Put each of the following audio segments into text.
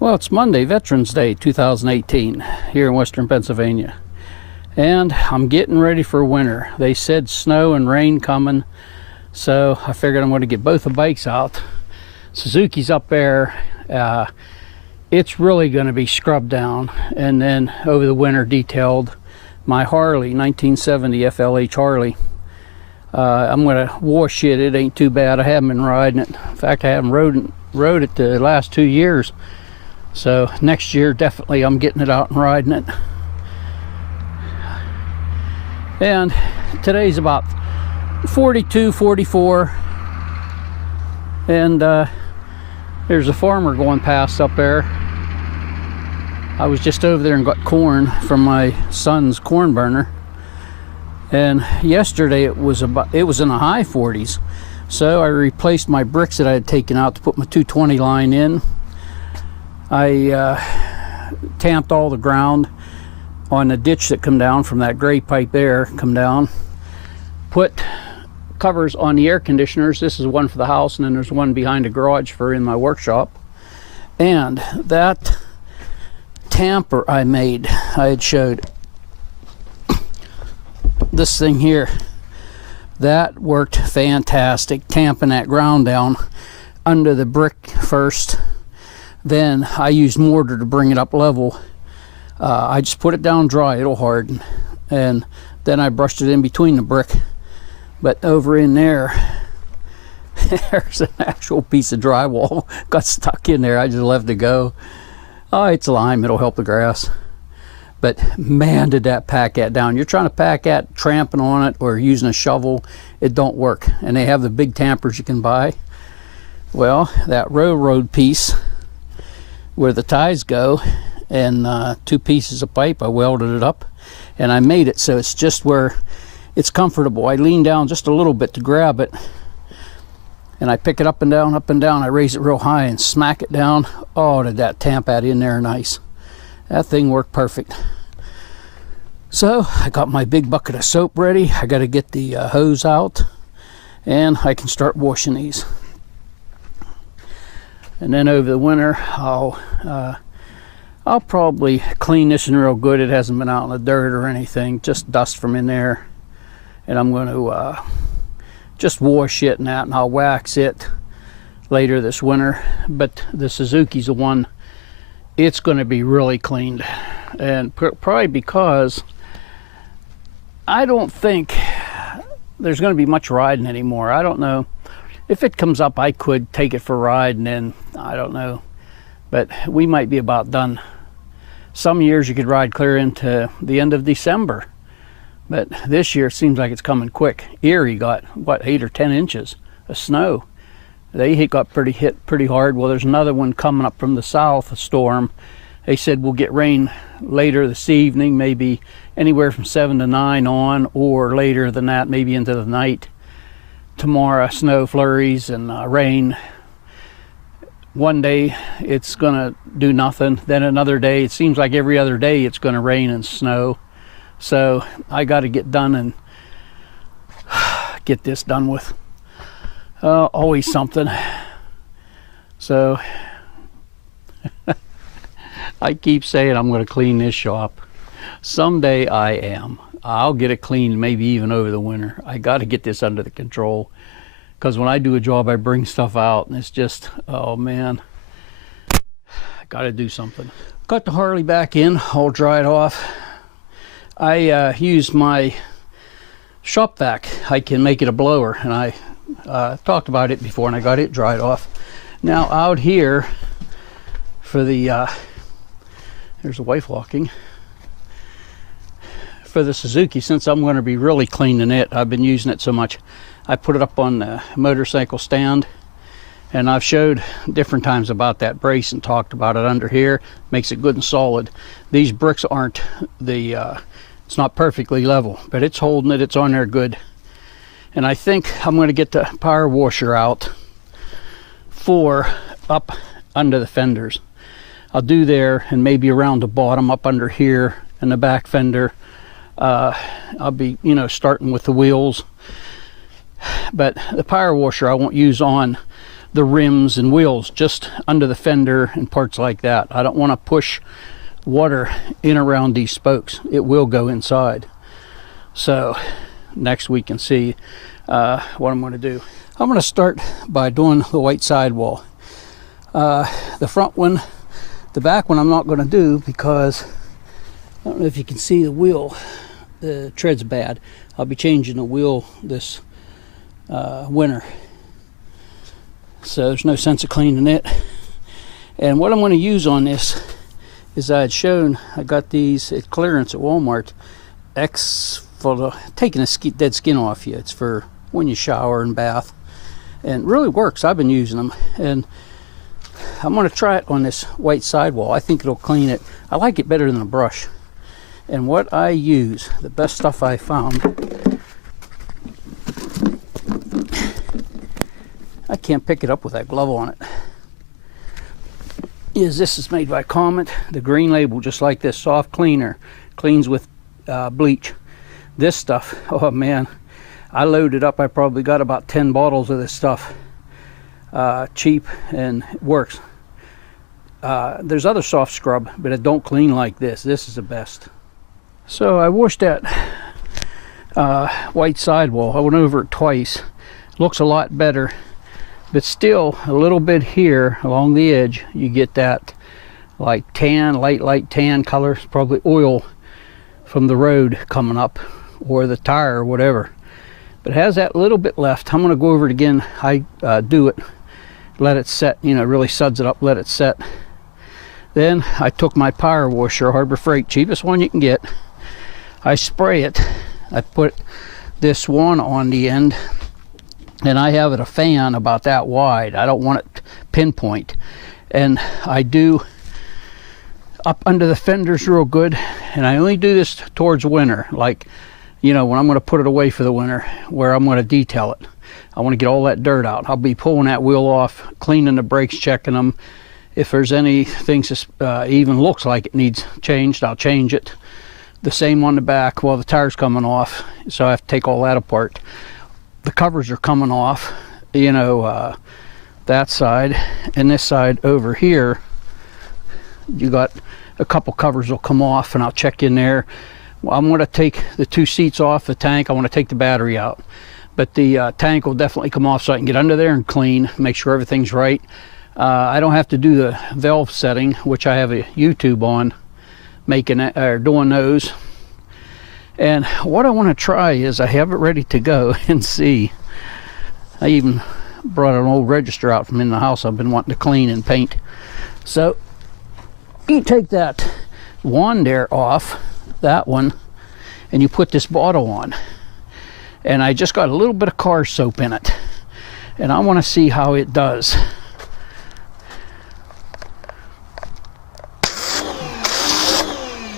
Well, it's Monday, Veterans Day 2018, here in Western Pennsylvania. And I'm getting ready for winter. They said snow and rain coming, so I figured I'm going to get both the bikes out. Suzuki's up there. It's really going to be scrubbed down, and then over the winter detailed. My Harley, 1970 FLH Harley. I'm going to wash it. It ain't too bad. I haven't been riding it. In fact, I haven't rode it the last 2 years. So next year, definitely, I'm getting it out and riding it. And today's about 42, 44. And there's a farmer going past up there. I was just over there and got corn from my son's corn burner. And yesterday it was in the high 40s. So I replaced my bricks that I had taken out to put my 220 line in. I tamped all the ground on the ditch that come down from that gray pipe there, come down. Put covers on the air conditioners. This is one for the house, and then there's one behind the garage for in my workshop. And that tamper I made, I had showed this thing here, that worked fantastic, tamping that ground down under the brick first. Then I used mortar to bring it up level. I just put it down dry, it'll harden, and then I brushed it in between the brick. But over in there, there's an actual piece of drywall got stuck in there. I just left it go. Oh, it's lime, it'll help the grass. But man, did that pack that down. You're trying to pack that tramping on it or using a shovel, it don't work. And they have the big tampers you can buy. Well, that railroad piece where the ties go, and 2 pieces of pipe, I welded it up and I made it so it's just where it's comfortable. I lean down just a little bit to grab it, and I pick it up and down, up and down. I raise it real high and smack it down. Oh, did that tamp that in there nice. That thing worked perfect. So I got my big bucket of soap ready. I got to get the hose out, and I can start washing these. And then over the winter, I'll probably clean this in real good. It hasn't been out in the dirt or anything, just dust from in there. And I'm going to just wash it and that, and I'll wax it later this winter. But the Suzuki's the one, it's going to be really cleaned. And probably because I don't think there's going to be much riding anymore. I don't know. If it comes up, I could take it for a ride, and then, I don't know. But we might be about done. Some years you could ride clear into the end of December. But this year it seems like it's coming quick. Erie got, what, 8 or 10 inches of snow. They got hit pretty hard. Well, there's another one coming up from the south, a storm. They said we'll get rain later this evening, maybe anywhere from 7 to 9 on, or later than that, maybe into the night. Tomorrow, snow flurries and rain. One day it's gonna do nothing, then another day, it seems like every other day it's gonna rain and snow. So I got to get done and get this done with. Always something. So I keep saying I'm going to clean this shop. Someday I am. I'll get it cleaned, maybe even over the winter. I got to get this under the control, because when I do a job, I bring stuff out, and it's just, oh man, I got to do something. Got the Harley back in, all dried off. I used my shop vac. I can make it a blower, and I talked about it before, and I got it dried off. Now out here for the there's a wife walking. For the Suzuki, since I'm going to be really cleaning it, I've been using it so much, I put it up on the motorcycle stand, and I've showed different times about that brace and talked about it under here. Makes it good and solid. These bricks aren't it's not perfectly level, but it's holding it, it's on there good. And I think I'm going to get the power washer out for up under the fenders. I'll do there, and maybe around the bottom up under here and the back fender. I'll be, starting with the wheels. But the power washer I won't use on the rims and wheels, just under the fender and parts like that. I don't want to push water in around these spokes. It will go inside. So next we can see what I'm going to do. I'm going to start by doing the white sidewall. The front one, the back one I'm not going to do because I don't know if you can see the wheel. The tread's bad. I'll be changing the wheel this winter, so there's no sense of cleaning it. And what I'm going to use on this is, I had shown, I got these at clearance at Walmart, X for the, taking the dead skin off you. It's for when you shower and bath, and it really works. I've been using them, and I'm going to try it on this white sidewall. I think it'll clean it. I like it better than a brush. And what I use, the best stuff I found, I can't pick it up with that glove on it, is this is made by Comet. The green label, just like this, soft cleaner, cleans with bleach. This stuff, oh man, I loaded up. I probably got about 10 bottles of this stuff. Cheap, and it works. There's other soft scrub, but it don't clean like this. This is the best. So I washed that white sidewall. I went over it twice. Looks a lot better, but still a little bit here along the edge. You get that like tan, light tan color. It's probably oil from the road coming up, or the tire, or whatever. But it has that little bit left. I'm going to go over it again. I do it, let it set, you know, really suds it up, let it set. Then I took my power washer, Harbor Freight, cheapest one you can get. I spray it. I put this one on the end, and I have it a fan about that wide. I don't want it pinpoint. And I do up under the fenders real good, and I only do this towards winter, like, you know, when I'm going to put it away for the winter, where I'm going to detail it. I want to get all that dirt out. I'll be pulling that wheel off, cleaning the brakes, checking them. If there's anything even looks like it needs changed, I'll change it. The same on the back. Well, the tire's coming off, so I have to take all that apart. The covers are coming off, you know, that side, and this side over here, you got a couple covers will come off, and I'll check in there. Well, I'm going to take the 2 seats off the tank. I want to take the battery out, but the tank will definitely come off, so I can get under there and clean, make sure everything's right. I don't have to do the valve setting, which I have a YouTube on making it, or doing those. And what I want to try is, I have it ready to go and see. I even brought an old register out from in the house I've been wanting to clean and paint. So you take that wand there off, that one, and you put this bottle on. And I just got a little bit of car soap in it, and I want to see how it does.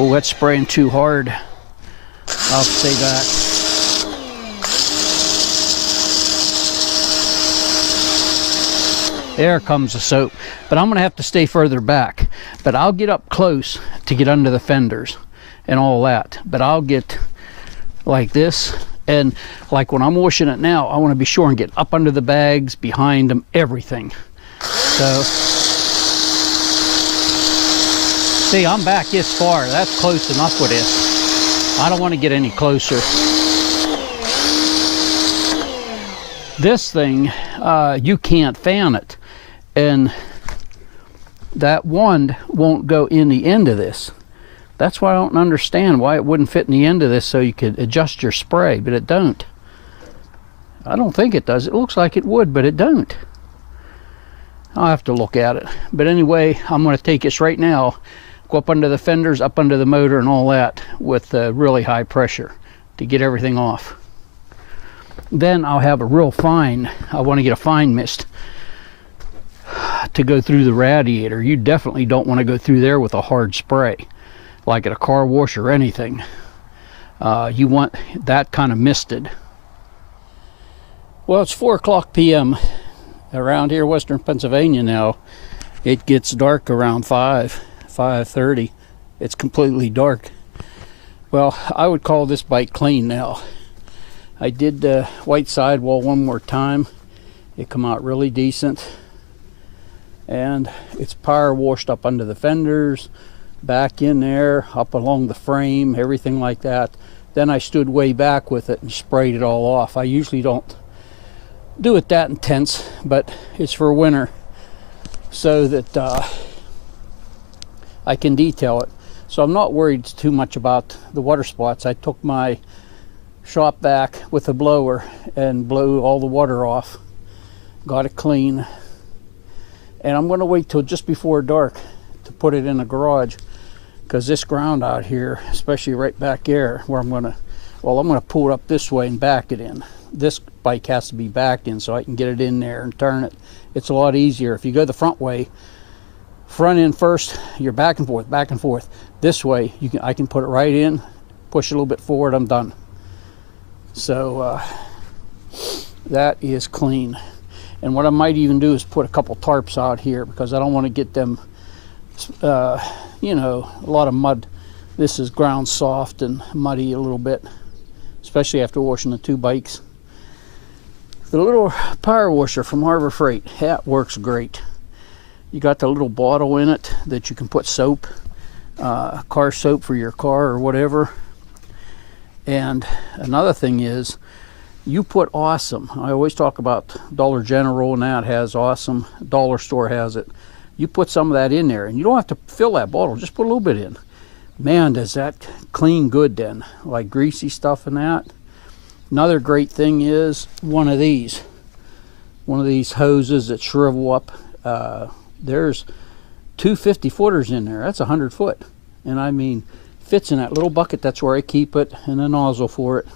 Oh, that's spraying too hard. I'll say that. There comes the soap. But I'm going to have to stay further back. But I'll get up close to get under the fenders and all that. But I'll get like this. And like when I'm washing it now, I want to be sure and get up under the bags, behind them, everything. So... see, I'm back this far. That's close enough with this. I don't want to get any closer. This thing, you can't fan it. And that wand won't go in the end of this. That's why I don't understand why it wouldn't fit in the end of this, so you could adjust your spray, but it don't. I don't think it does. It looks like it would, but it don't. I'll have to look at it. But anyway, I'm going to take this right now, go up under the fenders, up under the motor and all that with really high pressure to get everything off. Then I'll have a real fine, I want to get a fine mist to go through the radiator. You definitely don't want to go through there with a hard spray, like at a car wash or anything. You want that kind of misted. Well, it's 4:00 p.m. around here, Western Pennsylvania now. It gets dark around 5:30. It's completely dark. Well, I would call this bike clean now. I did the white sidewall one more time, It come out really decent, and it's power washed up under the fenders, back in there, up along the frame, everything like that. Then I stood way back with it and sprayed it all off. I usually don't do it that intense, but it's for winter so that I can detail it. So I'm not worried too much about the water spots. I took my shop vac with a blower and blew all the water off, got it clean, and I'm going to wait till just before dark to put it in the garage, because this ground out here, especially right back there where I'm going to pull it up this way and back it in. This bike has to be backed in so I can get it in there and turn it. It's a lot easier if you go the front way, front end first, you're back and forth. This way I can put it right in, push it a little bit forward, I'm done. So that is clean. And what I might even do is put a couple tarps out here, because I don't want to get them you know, a lot of mud. This is ground soft and muddy a little bit, especially after washing the two bikes. The little power washer from Harbor Freight, that works great. You got the little bottle in it that you can put soap, car soap for your car or whatever. And another thing is, you put Awesome. I always talk about Dollar General, and that has Awesome. Dollar Store has it. You put some of that in there, and you don't have to fill that bottle. Just put a little bit in. Man, does that clean good then, like greasy stuff and that. Another great thing is one of these hoses that shrivel up. There's two 50-footers in there. That's 100 foot, and I mean, fits in that little bucket. That's where I keep it, and a nozzle for it.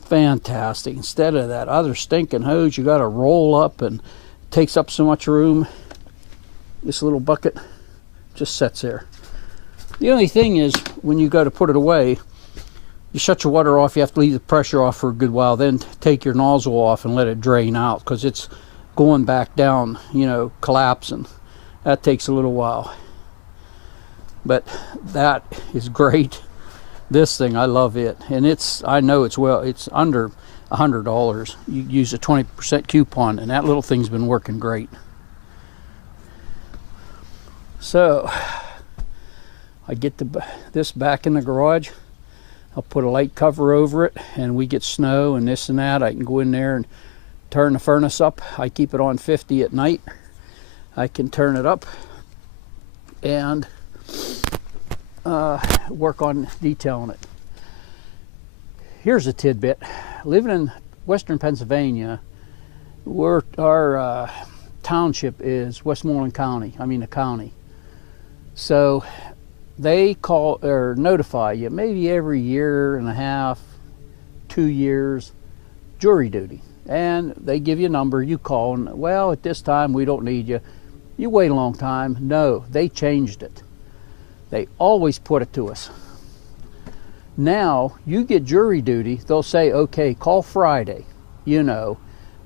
Fantastic. Instead of that other stinking hose you got to roll up and takes up so much room, this little bucket just sits there. The only thing is, when you go to put it away, you shut your water off. You have to leave the pressure off for a good while, then take your nozzle off and let it drain out, because it's going back down, you know, collapsing. That takes a little while, but that is great. This thing, I love it, and I know it's under $100. You use a 20% coupon, and that little thing's been working great. So I get this back in the garage. I'll put a light cover over it, and we get snow and this and that. I can go in there and turn the furnace up. I keep it on 50 at night. I can turn it up and work on detailing it. Here's a tidbit. Living in western Pennsylvania, our township is Westmoreland County. I mean the county. So they call or notify you maybe every year and a half, 2 years, jury duty. And they give you a number, you call, and well, at this time we don't need you. You wait a long time. No, they changed it. They always put it to us. Now you get jury duty, they'll say, okay, call Friday, you know,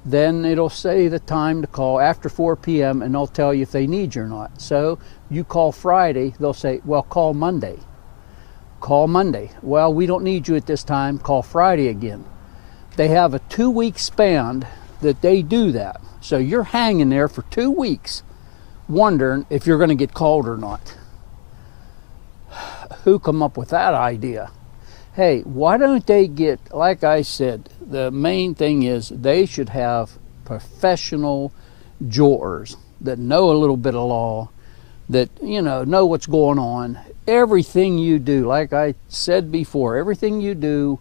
then it'll say the time to call after 4 p.m. and they'll tell you if they need you or not. So you call Friday, they'll say, well, call Monday. Call Monday. Well, we don't need you at this time, call Friday again. They have a 2-week span that they do that. So you're hanging there for 2 weeks wondering if you're going to get called or not. Who come up with that idea? Hey, why don't they get, like I said, the main thing is they should have professional jurors that know a little bit of law, that, you know what's going on. Everything you do, like I said before, everything you do,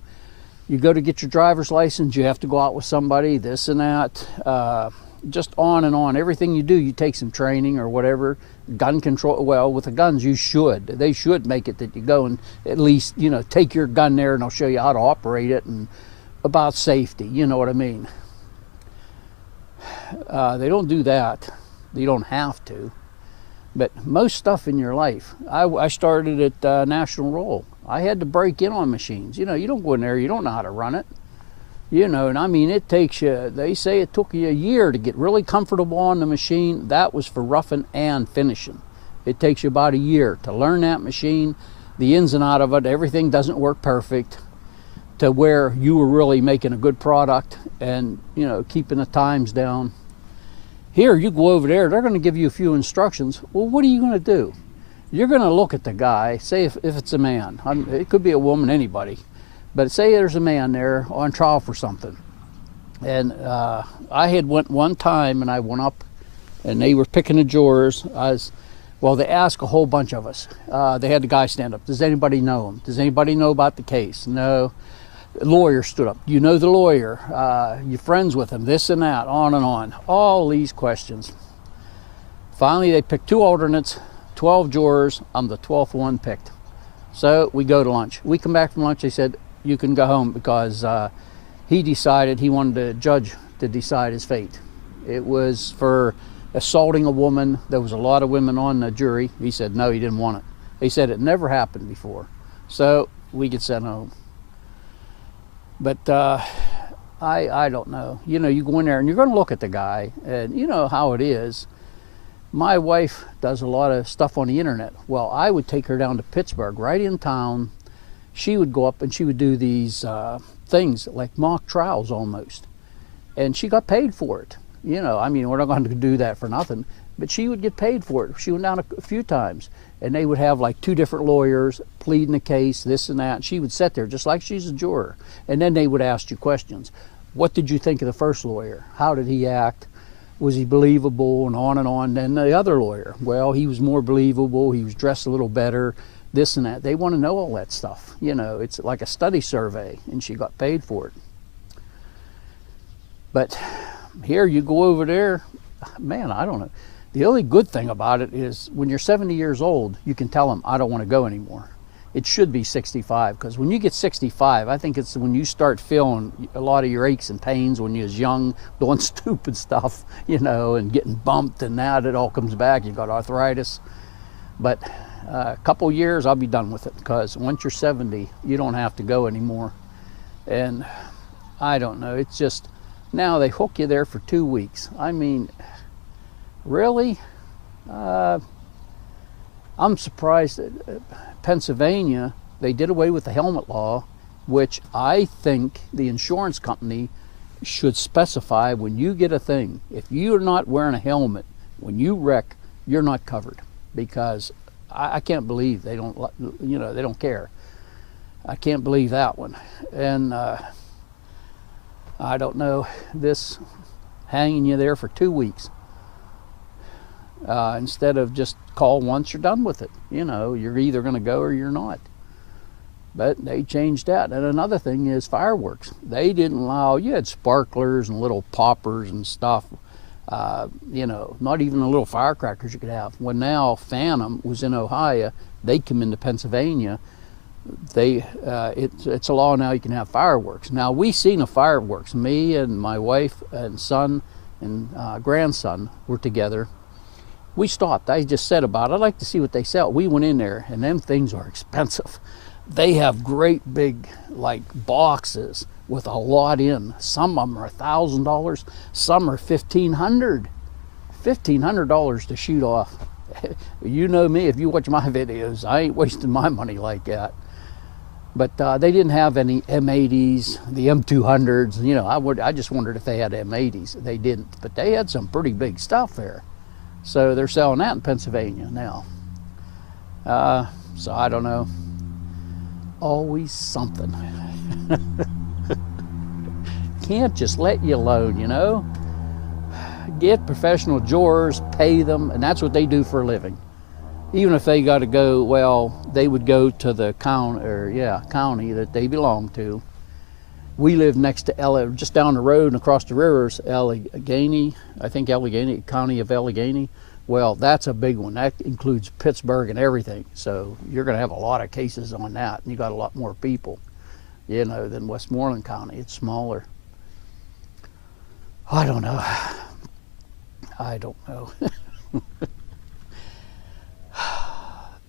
you go to get your driver's license, you have to go out with somebody, this and that, just on and on. Everything you do, you take some training or whatever. Gun control, well, with the guns they should make it that you go and at least, take your gun there and they'll show you how to operate it and about safety, you know what I mean. They don't do that. You don't have to. But most stuff in your life, I started at National Roll. I had to break in on machines. You don't go in there, you don't know how to run it. And I mean, it takes you, they say it took you a year to get really comfortable on the machine. That was for roughing and finishing. It takes you about a year to learn that machine, the ins and out of it. Everything doesn't work perfect to where you were really making a good product and, keeping the times down. Here, you go over there, they're going to give you a few instructions. Well, what are you going to do? You're going to look at the guy, say if it's a man, it could be a woman, anybody, but say there's a man there on trial for something. And I had went one time, and I went up, and they were picking the jurors. Well, they asked a whole bunch of us. They had the guy stand up. Does anybody know him? Does anybody know about the case? No. The lawyer stood up. You know the lawyer. You're friends with him, this and that, on and on. All these questions. Finally, they picked 2 alternates, 12 jurors. I'm the 12th one picked. So we go to lunch. We come back from lunch. They said, you can go home, because he decided he wanted the judge to decide his fate. It was for assaulting a woman. There was a lot of women on the jury. He said no, he didn't want it. He said it never happened before. So we get sent home. But I don't know. You know, you go in there and you're going to look at the guy, and you know how it is. My wife does a lot of stuff on the internet. Well, I would take her down to Pittsburgh, right in town. She would go up and she would do these things like mock trials almost. And she got paid for it. You know, I mean, we're not going to do that for nothing, but she would get paid for it. She went down a few times, and they would have like 2 different lawyers pleading the case, this and that. And she would sit there just like she's a juror. And then they would ask you questions. What did you think of the first lawyer? How did he act? Was he believable? And on and on. Then the other lawyer, well, he was more believable. He was dressed a little better, this and that. They want to know all that stuff. You know, it's like a study survey, and she got paid for it. But here you go over there, man, I don't know. The only good thing about it is when you're 70 years old, you can tell them, I don't want to go anymore. It should be 65, because when you get 65, I think it's when you start feeling a lot of your aches and pains when you're young, doing stupid stuff, you know, and getting bumped, and now it all comes back. You've got arthritis. But a couple years, I'll be done with it, because once you're 70, you don't have to go anymore. And I don't know, it's just, now they hook you there for 2 weeks. I mean, really? I'm surprised that Pennsylvania, they did away with the helmet law, which I think the insurance company should specify when you get a thing. If you're not wearing a helmet, when you wreck, you're not covered, because I can't believe they don't, you know, they don't care. I can't believe that one. And I don't know, this hanging you there for 2 weeks. Instead of just call once, you're done with it. You know, you're either going to go or you're not. But they changed that. And another thing is fireworks. They didn't allow, you had sparklers and little poppers and stuff. You know, not even the little firecrackers you could have. When now Phantom was in Ohio, they come into Pennsylvania. It's a law now, you can have fireworks. Now we seen the fireworks. Me and my wife and son and grandson were together. We stopped. I just said about it, I'd like to see what they sell. We went in there, and them things are expensive. They have great big like boxes with a lot in. Some of them are $1,000, some are $1,500. $1,500 to shoot off. You know me, if you watch my videos, I ain't wasting my money like that. But they didn't have any M80s, the M200s. You know, I just wondered if they had M80s. They didn't, but they had some pretty big stuff there. So they're selling that in Pennsylvania now. So I don't know. Always something. Can't just let you alone, you know. Get professional jurors, pay them, and that's what they do for a living. Even if they got to go, well, they would go to the county that they belong to. We live next to just down the road and across the rivers, Allegheny, I think Allegheny, county of Allegheny. Well, that's a big one. That includes Pittsburgh and everything. So you're going to have a lot of cases on that, and you got a lot more people, you know, than Westmoreland County. It's smaller. I don't know. I don't know.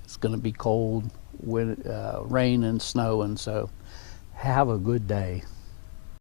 It's going to be cold, rain and snow, and so have a good day.